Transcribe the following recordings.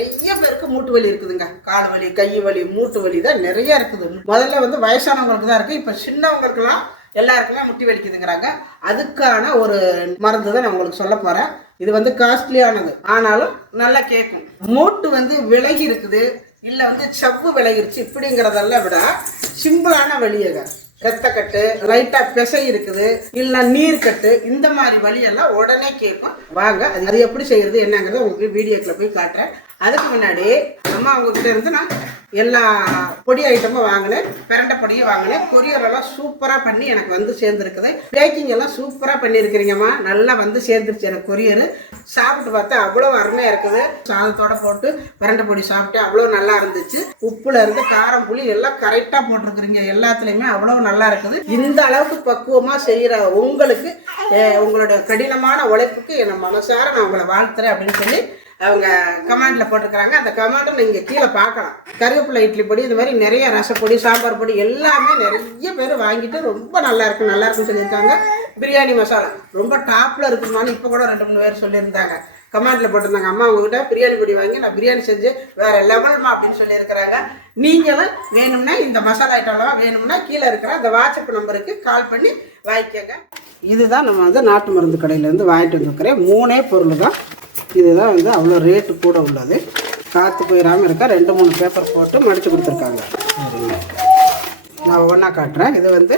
நிறைய பேருக்கு மூட்டு வலி இருக்குதுங்க. கால் வலி கை வலி மூட்டு வலி தான் நிறைய இருக்குது. முதல்ல வந்து வயசானவங்களுக்கு தான் இருக்கு. இப்போ சின்னவங்களுக்குலாம் எல்லாருக்குமே முட்டி வலிக்குதுங்கிறாங்க. அதுக்கான ஒரு மருந்து தான் நான் உங்களுக்கு சொல்ல போறேன். இது வந்து காஸ்ட்லியானது. ஆனாலும் நல்லா கேட்கும். மூட்டு வந்து விலகி இருக்குது. இல்லை வந்து செவ்வு விலகிருச்சு. இப்படிங்கிறதெல்லாம் விட சிம்பிளான வழியங்க ரத்தக்கட்டு லைட்டா பிசை இருக்குது. இல்லை நீர்க்கட்டு இந்த மாதிரி வழியெல்லாம் உடனே கேட்கும். வாங்க அது அது எப்படி செய்யறது என்னங்கிறத உங்களுக்கு வீடியோக்குள்ள போய் காட்டுறேன். அதுக்கு முன்னாடி அம்மா உங்ககிட்ட இருந்து நான் எல்லா பொடி ஐட்டமும் வாங்கினேன். பிரண்டை பொடியும் வாங்கினேன். கொரியர் எல்லாம் சூப்பராக பண்ணி எனக்கு வந்து சேர்ந்துருக்குது. பேக்கிங் எல்லாம் சூப்பராக பண்ணியிருக்கிறீங்கம்மா. நல்லா வந்து சேர்ந்துருச்சு எனக்கு கொரியர். சாப்பிட்டு பார்த்தா அவ்வளோ அருமையாக இருக்குது. சாதத்தோட போட்டு பிரண்டை பொடி சாப்பிட்டு அவ்வளோ நல்லா இருந்துச்சு. உப்புல இருந்து காரம் புளி எல்லாம் கரெக்டாக போட்டிருக்கிறீங்க. எல்லாத்துலேயுமே அவ்வளோ நல்லா இருக்குது. இந்த அளவுக்கு பக்குவமாக செய்கிற உங்களுக்கு உங்களோட கடினமான உழைப்புக்கு என் மனசார நான் உங்களை வாழ்த்துறேன் அப்படின்னு சொல்லி அவங்க கமாண்டில் போட்டிருக்கிறாங்க. அந்த கமாண்டை நீங்கள் கீழே பார்க்கலாம். கருவேப்பிலை இட்லி பொடி இது மாதிரி நிறைய ரசப்பொடி சாம்பார் பொடி எல்லாமே நிறைய பேர் வாங்கிட்டு ரொம்ப நல்லா இருக்கு நல்லா இருக்குன்னு சொல்லியிருக்காங்க. பிரியாணி மசாலா ரொம்ப டாப்பில் இருக்குமான்னு இப்போ கூட ரெண்டு மூணு பேர் சொல்லியிருந்தாங்க. கமாண்டில் போட்டிருந்தாங்க. அம்மா அவங்கக்கிட்ட பிரியாணி பொடி வாங்கி நான் பிரியாணி செஞ்சு வேற லெவல்மா அப்படின்னு சொல்லியிருக்கிறாங்க. நீங்களும் வேணும்னா இந்த மசாலா ஐட்டம்லாம் வேணும்னா கீழே இருக்கிற அந்த வாட்ஸ்அப் நம்பருக்கு கால் பண்ணி வாங்கிக்கோங்க. இதுதான் நம்ம வந்து நாட்டு மருந்து கடையிலேருந்து வாங்கிட்டு வந்துருக்கிறேன் மூணே பொருள் தான் இதுதான் வந்து அவ்வளோ ரேட்டு கூட உள்ளது. காற்று போயிடாமல் இருக்க ரெண்டு மூணு பேப்பர் போட்டு மடித்து கொடுத்துருக்காங்க. நான் ஒவ்வொன்றா காட்டுறேன். இது வந்து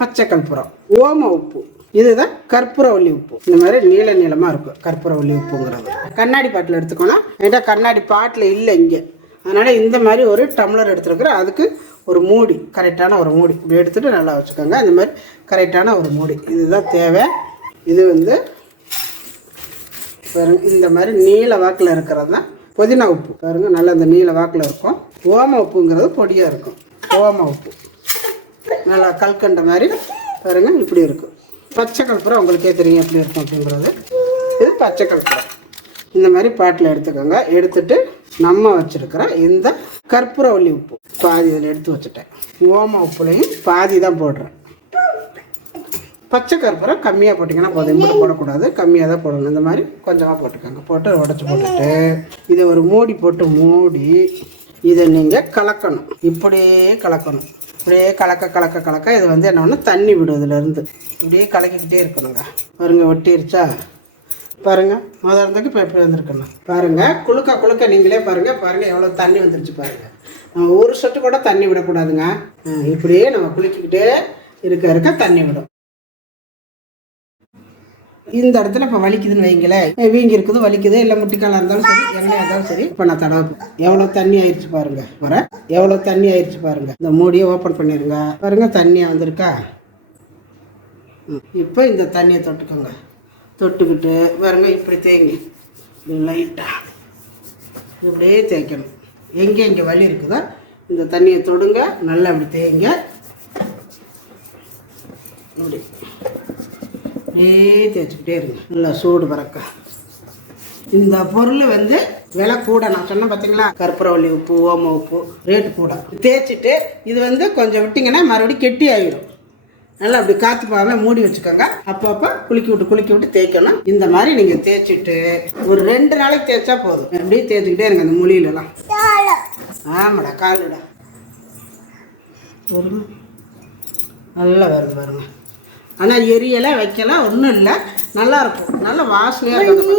பச்சை கற்பூரம் ஓம உப்பு இதுதான் கற்பூரவள்ளி உப்பு. இந்த மாதிரி நீள நீளமாக இருக்கும் கற்பூரவள்ளி உப்புங்கிறது. கண்ணாடி பாட்டில் எடுத்துக்கணும் என்கிட்ட கண்ணாடி பாட்டில் இல்லை இங்கே. அதனால் இந்த மாதிரி ஒரு டம்ளர் எடுத்துருக்குறேன். அதுக்கு ஒரு மூடி கரெக்டான ஒரு மூடி. இப்படி எடுத்துகிட்டு நல்லா வச்சுக்கோங்க. இந்த மாதிரி கரெக்டான ஒரு மூடி. இதுதான் தேவை. இது வந்து பாருங்கள் இந்த மாதிரி நீல வாக்கில் இருக்கிறது? தான் புதினா உப்பு. பாருங்க நல்லா இந்த நீல வாக்கில் இருக்கும். ஓம உப்புங்கிறது பொடியாக இருக்கும். ஓம உப்பு. நல்லா கல்கண்ட மாதிரி பாருங்கள் இப்படி இருக்கும் பச்சை கற்பூரம் உங்களுக்கே தெரியும் எப்படி இருக்கும் அப்படிங்கிறது. இது பச்சை கற்பூரம். இந்த மாதிரி பாட்டில் எடுத்துக்கோங்க. எடுத்துட்டு நம்ம வச்சுருக்கிற இந்த கற்பூரவள்ளி உப்பு. பாதி இதில் எடுத்து வச்சுட்டேன். ஓம உப்புலையும் பாதி தான் போடுறேன். பச்சை கற்பூரம் கம்மியாக போட்டிங்கன்னா போதும். இம்புட்டு போடக்கூடாது. கம்மியாக தான் போடணும். இந்த மாதிரி கொஞ்சமாக போட்டுக்கோங்க. போட்டு உடச்சி போட்டுட்டு இதை ஒரு மூடி போட்டு மூடி இதை நீங்கள் கலக்கணும். இப்படியே கலக்கணும். இப்படியே கலக்க கலக்க கலக்க இது வந்து என்ன ஒன்று தண்ணி விடுவதுலேருந்து இப்படியே கலக்கிக்கிட்டே இருக்கணுங்க. பாருங்க ஒட்டிருச்சா? பாருங்க முதல்ல இருந்துக்கு இப்போ எப்படி வந்திருக்கணும் பாருங்க குளுக்க குளுக்க நீங்களே பாருங்கள் பாருங்கள் எவ்வளோ தண்ணி வந்துருச்சு பாருங்கள் நம்ம ஒரு சொட்டு கூட தண்ணி விடக்கூடாதுங்க. இப்படியே நம்ம குளிக்கிக்கிட்டே இருக்க இருக்க தண்ணி விடும். இந்த இடத்துல இப்போ வலிக்குதுன்னு வைங்களேன். வீங்கி இருக்குது வலிக்குது. இல்லை முட்டிக்காலாக இருந்தாலும் சரி எண்ணெயாக இருந்தாலும் சரி. இப்போ நான் தடவை எவ்வளோ தண்ணி ஆயிடுச்சு பாருங்க. வர எவ்வளோ தண்ணி ஆயிடுச்சு பாருங்க. இந்த மூடியை ஓப்பன் பண்ணிடுங்க பாருங்க தண்ணியாக வந்திருக்கா? ம், இப்போ இந்த தண்ணியை தொட்டுக்கோங்க. தொட்டுக்கிட்டு பாருங்க இப்படி தேங்கி. லைட்டாக இப்படியே தேய்க்கணும். எங்கே இங்கே வலி இருக்குதோ இந்த தண்ணியை தொடுங்க. நல்லா இப்படி தேய்ங்க. இப்படி. அப்படியே தேய்ச்சிக்கிட்டே இருங்க நல்லா சூடு பறக்க. இந்த பொருள் வந்து விலை கூட நான் சொன்னேன் பார்த்தீங்களா கற்பூரவள்ளி உப்பு ஓம உப்பு ரேட்டு கூட. தேய்ச்சிட்டு இது வந்து கொஞ்சம் விட்டிங்கன்னா மறுபடியும் கெட்டி ஆகிடும் நல்லா அப்படி காற்று போகாமல் மூடி வச்சுக்கோங்க. அப்பப்போ குளிக்கி விட்டு குளிக்கி விட்டு தேய்க்கணும். இந்த மாதிரி நீங்கள் தேய்ச்சிட்டு ஒரு ரெண்டு நாளைக்கு தேய்ச்சா போதும். அப்படியே தேய்ச்சிக்கிட்டே இருங்க அந்த மொழியிலலாம் ஆமாடா காலுடா. நல்லா வருது பாருங்க. ஆனால் எரியலை வைக்கலாம் ஒன்றும் இல்லை. நல்லா நல்ல வாசனையாக இருக்கும்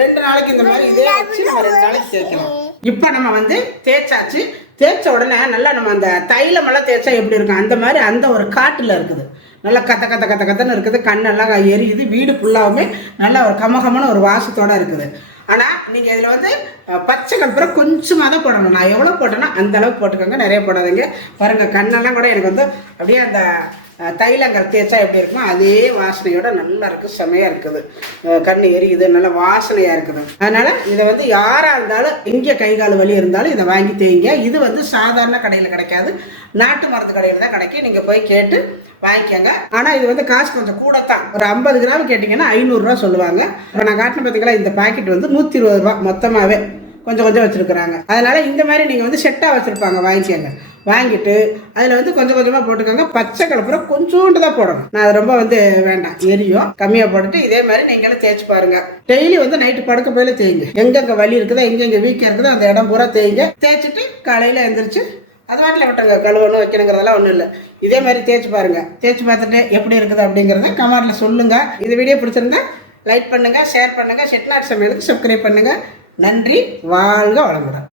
ரெண்டு நாளைக்கு இந்த மாதிரி இதே வச்சு நம்ம ரெண்டு நாளைக்கு தேய்க்கலாம். இப்போ நம்ம வந்து தேய்ச்சாச்சு. தேய்ச்ச உடனே நல்லா நம்ம அந்த தைலமெல்லாம் தேய்ச்சா எப்படி இருக்கும்? அந்த மாதிரி அந்த ஒரு காட்டில் இருக்குது. நல்லா கத்த கத்த கத்த கத்தன்னு இருக்குது. கண்ணெல்லாம் எரியுது. வீடு ஃபுல்லாகவுமே நல்லா ஒரு கமகமான ஒரு வாசத்தோடு இருக்குது. ஆனால் நீங்கள் இதில் வந்து பச்சை கற்பூரம் கொஞ்சமாக தான் போடணும். நான் எவ்வளோ போட்டேன்னா அந்த அளவுக்கு போட்டுக்கோங்க. நிறைய போடாதீங்க. பாருங்கள் கண்ணெல்லாம் கூட எனக்கு வந்து அப்படியே அந்த தைலங்கள் தேய்ச்சா எப்படி இருக்குமோ அதே வாசனையோட நல்லா இருக்குது செமையாக இருக்குது. கண்ணு எரியுது நல்லா வாசனையாக இருக்குது. அதனால் இதை வந்து யாராக இருந்தாலும் எங்கே கை கால் வலி இருந்தாலும் இதை வாங்கி தேய்ங்க. இது வந்து சாதாரண கடையில் கிடைக்காது. நாட்டு மருந்து கடையில் தான் கிடைக்கும். நீங்கள் போய் கேட்டு வாங்கிக்கோங்க. ஆனால் இது வந்து காசு கொஞ்சம் கூட தான் ஒரு ஐம்பது கிராம் கேட்டிங்கன்னா ஐநூறுரூவா சொல்லுவாங்க. இப்போ நான் காட்டின பார்த்திங்களா இந்த பாக்கெட் வந்து நூற்றி இருபது ரூபா மொத்தமாகவே கொஞ்சம் கொஞ்சம் வச்சுருக்குறாங்க. அதனால் இந்த மாதிரி நீங்கள் வந்து செட்டாக வச்சுருப்பாங்க. வாங்கிக்கோங்க. வாங்கிட்டு அதில் வந்து கொஞ்சம் கொஞ்சமாக போட்டுக்கோங்க. பச்சை கலப்புற கொஞ்சோண்டு தான் போடணும். நான் அது ரொம்ப வந்து வேண்டாம். எரியும். கம்மியாக போட்டுட்டு இதே மாதிரி நீங்களும் தேய்ச்சி பாருங்க. டெய்லி வந்து நைட்டு படுக்க போயில தேய்ங்க. எங்கெங்கே வலி இருக்குதோ எங்கெங்கே வீக்காக இருக்குதோ அந்த இடம் பூரா தேய்ங்க. தேய்ச்சிட்டு காலையில் எழுந்திரிச்சு அது வாட்டில் விட்டுங்க கழுவணும் வைக்கணுங்கிறதெல்லாம் ஒன்றும் இல்லை. இதே மாதிரி தேய்ச்சி பாருங்கள் தேய்ச்சி பார்த்துட்டு எப்படி இருக்குது அப்படிங்கிறத கமெண்ட்டில் சொல்லுங்கள் இந்த வீடியோ பிடிச்சிருந்தா லைக் பண்ணுங்கள் ஷேர் பண்ணுங்க செட்நாட் சமையலுக்கு சப்ஸ்கிரைப் பண்ணுங்கள் நன்றி வாழ்க வளமுடன்.